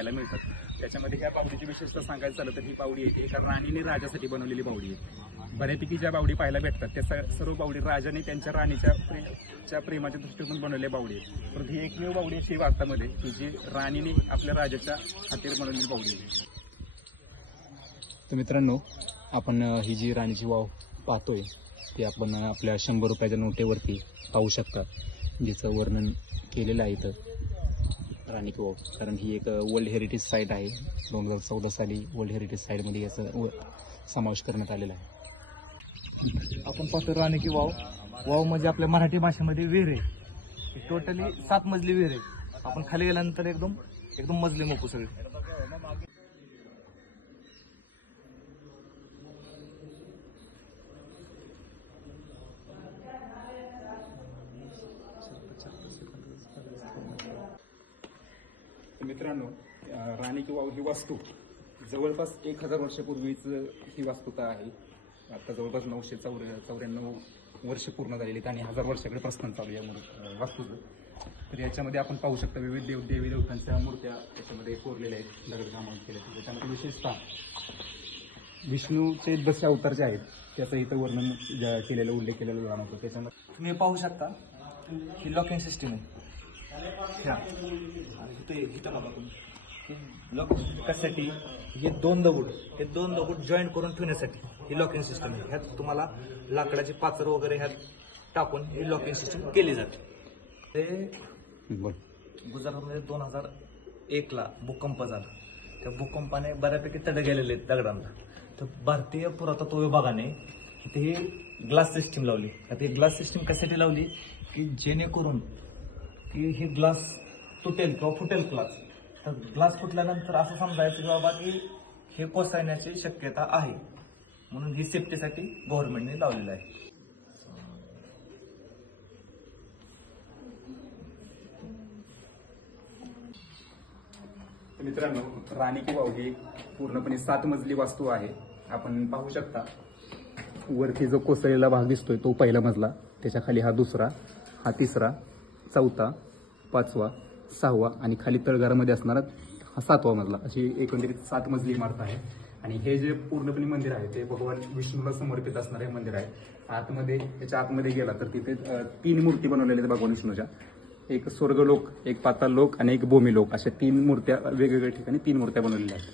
पाहायला मिळतात. त्याच्यामध्ये ह्या बावडीची विशेषता सांगायचं झालं तर ही बावडी एका राणीने राजासाठी बनवलेली बावडी आहे. बऱ्यापैकी ज्या बावडी पाहायला भेटतात त्या सर्व बावडी राजाने त्यांच्या राणीच्या प्रेमाच्या दृष्टीतून बनवलेल्या बावडी आहेत. परंतु ही एकमेव बावडी अशी भारतामध्ये की जी राणीने आपल्या राजाच्या खातीर बनवलेली बावडी आहे. तर मित्रांनो, आपण ही जी राणीची वाव पाहतोय ती आपण आपल्या 100 रुपयाच्या नोटेवरती पाहू शकता, जिचं वर्णन केलेलं आहे इथं राणी की वाव. कारण ही एक वर्ल्ड हेरिटेज साईट आहे. 2014 साली वर्ल्ड हेरिटेज साईटमध्ये याचा समावेश करण्यात आलेला आहे. आपण पाहतो राणी की वाव. वाव म्हणजे आपल्या मराठी भाषेमध्ये विहीर आहे. टोटली 7 मजली विहीर आहे. आपण खाली गेल्यानंतर एकदम मजली मोकू सगळे. मित्रांनो, राणी की वाव ही वास्तू जवळपास 1000 वर्षापूर्वीच ही वास्तुता आहे. आता जवळपास 994 वर्ष पूर्ण झालेली आहेत आणि 1000 वर्षाकडे प्रस्थान चालू आहे वास्तूचं. तर याच्यामध्ये आपण पाहू शकता विविध देवी देवतांच्या मूर्त्या त्याच्यामध्ये कोरलेल्या आहेत, दगडकामात केल्या. त्याच्यामध्ये विशेषतः विष्णूचे 10 अवतार जे आहेत त्याचं इथं वर्णन केलेलं उल्लेख केलेला जाणवतो. त्याच्यामध्ये तुम्ही पाहू शकता ही लॉकिंग सिस्टीम आहे. लॉकिंग कशासाठी? हे दोन दगड जॉईंट करून ठेवण्यासाठी ही लॉकिंग सिस्टम आहे. ह्यात तुम्हाला लाकडाची पाचर वगैरे ह्यात टाकून ही लॉकिंग सिस्टम केली जाते. ते गुजरातमध्ये 2001ला भूकंप झाला. त्या भूकंपाने बऱ्यापैकी तडे गेलेले आहेत दगडांना. तर भारतीय पुरातत्व विभागाने इथे ही ग्लास सिस्टीम लावली. आता ही ग्लास सिस्टीम कशासाठी लावली की जेणेकरून की हे ग्लास तुटेल किंवा फुटेल ग्लास. तर ग्लास फुटल्यानंतर असं समजायचं की बाबा की हे कोसळण्याची शक्यता आहे, म्हणून ही सेफ्टीसाठी गव्हर्नमेंटने लावलेलं आहे. मित्रांनो, राणी की वाव ही पूर्णपणे 7 मजली वास्तू आहे. आपण पाहू शकता वरती जो कोसळलेला भाग दिसतोय तो पहिला मजला, त्याच्या खाली हा दुसरा, हा तिसरा, चौथा, 5वा, 6वा आणि खाली तळघरामध्ये असणारा हा 7वा मजला, अशी एकंदरीत 7 मजली इमारत आहे. आणि हे जे पूर्णपणे मंदिर आहे ते भगवान विष्णूला समर्पित असणारे मंदिर आहे. त्याच्या आतमध्ये गेला तर तिथे 3 मूर्ती बनवलेल्या आहेत भगवान विष्णूच्या. एक स्वर्गलोक, एक पाताळलोक आणि एक भूमिलोक, अशा 3 मूर्त्या वेगवेगळ्या ठिकाणी 3 मूर्त्या बनवलेल्या आहेत.